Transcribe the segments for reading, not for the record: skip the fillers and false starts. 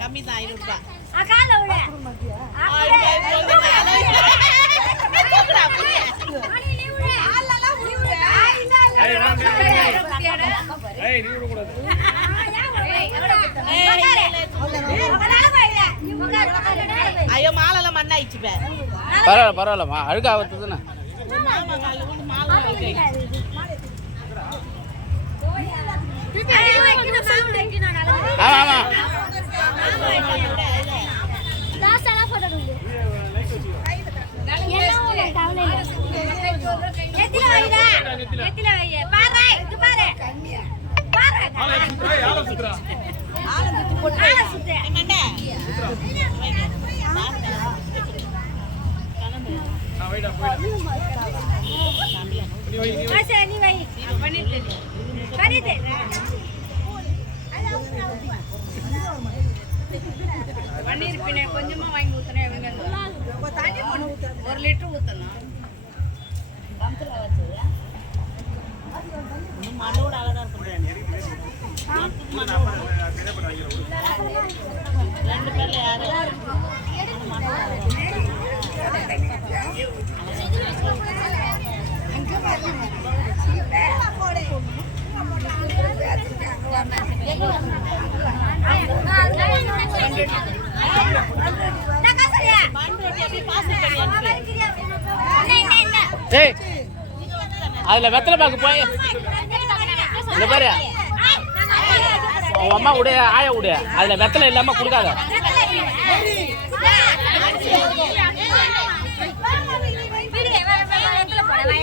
கம்மி தான் 500 ரூபாய். ஐயோ மாலெல்லாம் மண்ணாயிடுச்சு. பரவாயில்ல பரவாயில்லம்மா, அழுக்க ஆகுதுன்னு. ஆமா ஆமா பன்னீர் பின்ன கொஞ்சமா வாங்கி ஊத்தணும். 1 லிட்டர் ஊத்தணும். மண்ணோட அழகா இருக்கும். 2 பேர்ல யாரு அதுல வெத்தலை பாக்கு போய் இந்த பாரு அம்மா உடைய ஆய உடைய அதுல வெத்தலை இல்லாம கொடுக்காத.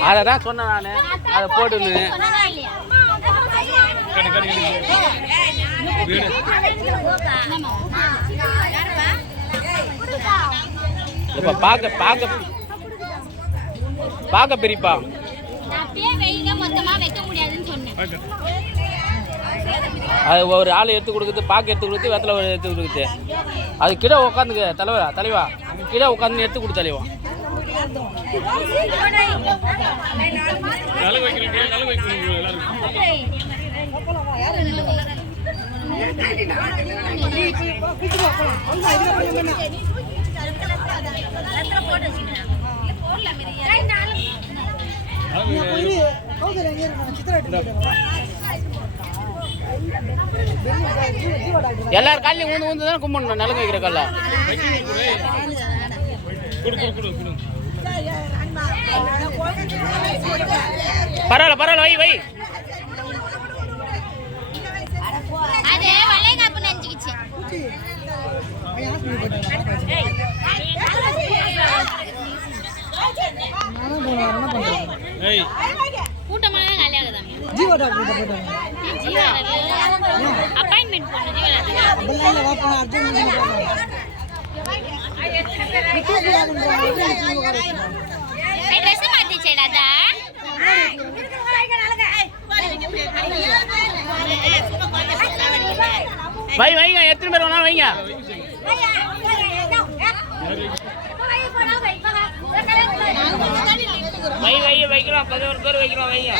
அததான் சொன்னேன் நானு, அதை போட்டுன்னு. இப்ப பாக்க பாக்க பாக்க பெரியப்பா அது ஒரு ஆள் எடுத்து கொடுக்குது, பாக்கு எடுத்து கொடுத்து, வெத்தலை எடுத்து கொடுக்குது. அது கிட்ட உட்காந்துக்க தலைவா கிட்ட உட்காந்து எடுத்து கொடு தலைவா. எல்லாரும் காலையும் ஊந்து ஊந்து தான் கும்பிடணும். நிலங்க வைக்கிற கல்ல பரவாயில்ல பரவாயில்ல வை வை. வை வைங்க, எத்தனை பேர் வேணாலும் வைங்க. வை வை வைக்கிறோம், 11 பேர் வைக்கிறோம் வைங்க.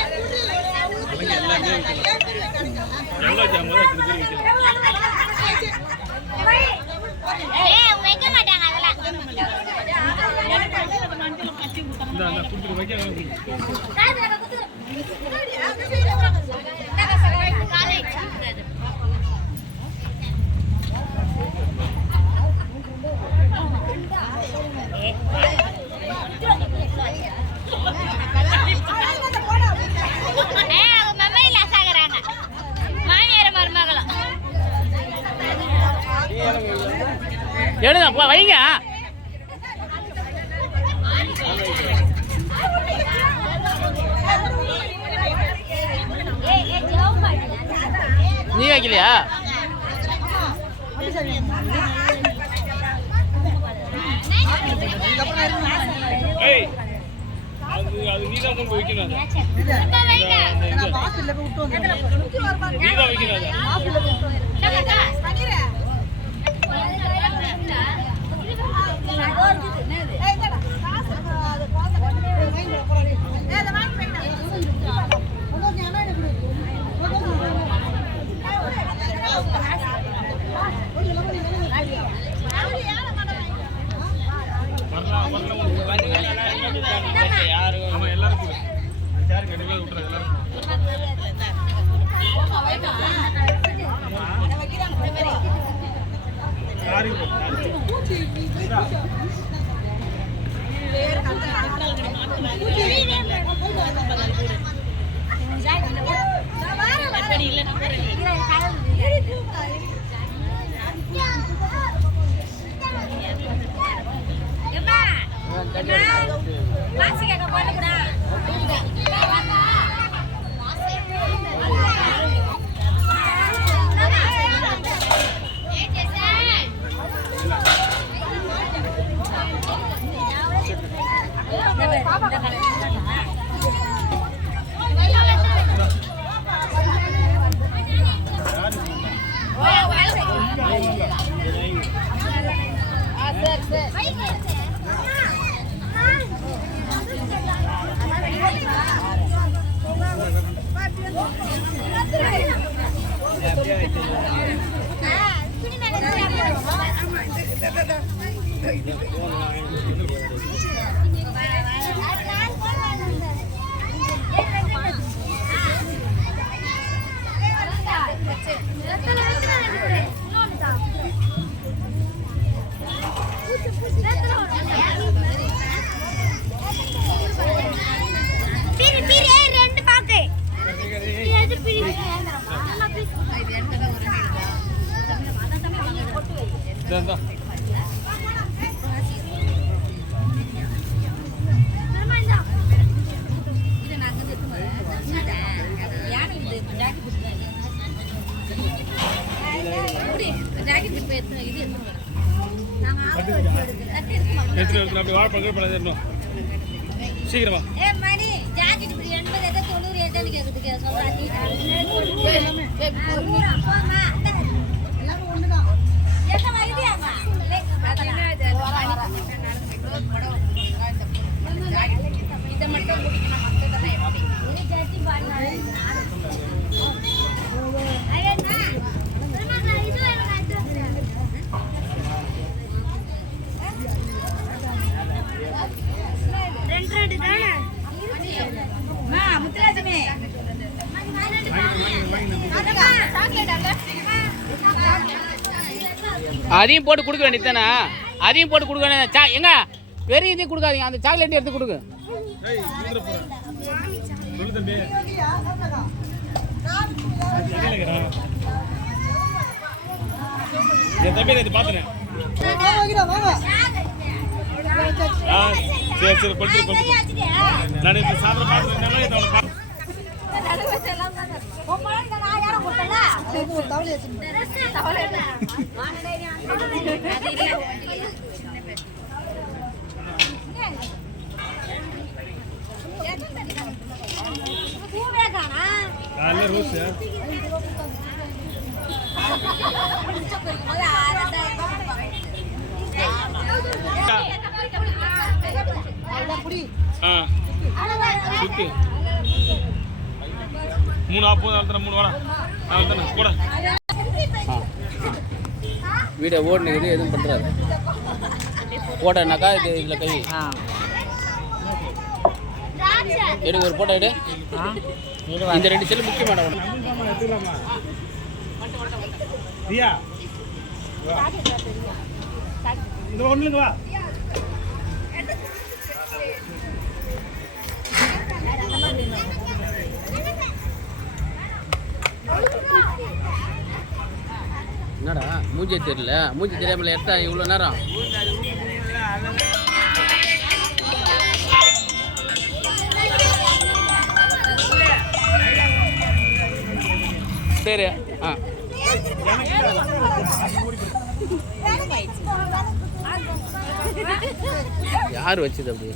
எடுங்க வைங்க. நீ வைக்கலையா? ஏய் அது நீ தான் கொண்டு வைக்கணும் நீ தான் வைக்கணும் சீக்கிரமா அதையும் போட்டு கொடுக்க வேண்டியதானே? அதையும் போட்டு கொடுக்க வேண்டிய எங்க பெரிய இதையும் கொடுக்காதீங்க, அந்த சாக்லேட் எடுத்து கொடுங்க. சரி சரி கொடுத்துரு நான் இப்போ சாப்பிட பார்த்துருக்கேன். ரோஸ் சுத்தி 3 ஆப்பு 3 வாடா கூட வீடியோ ஓடுனது எதுவும் பண்ணுறாரு போட்டோனாக்கா இது இதில் கை எடு ஒரு போட்டோ எடு. இந்த 2 செல்லு முக்கிய மேடம். இந்த ஒண்ணுங்க வா என்னடா மூஞ்சி தெரியல, மூஞ்சி தெரியாமல் எடுத்தா இவ்வளோ நேரம். சரி ஆ யார் வச்சது அப்படி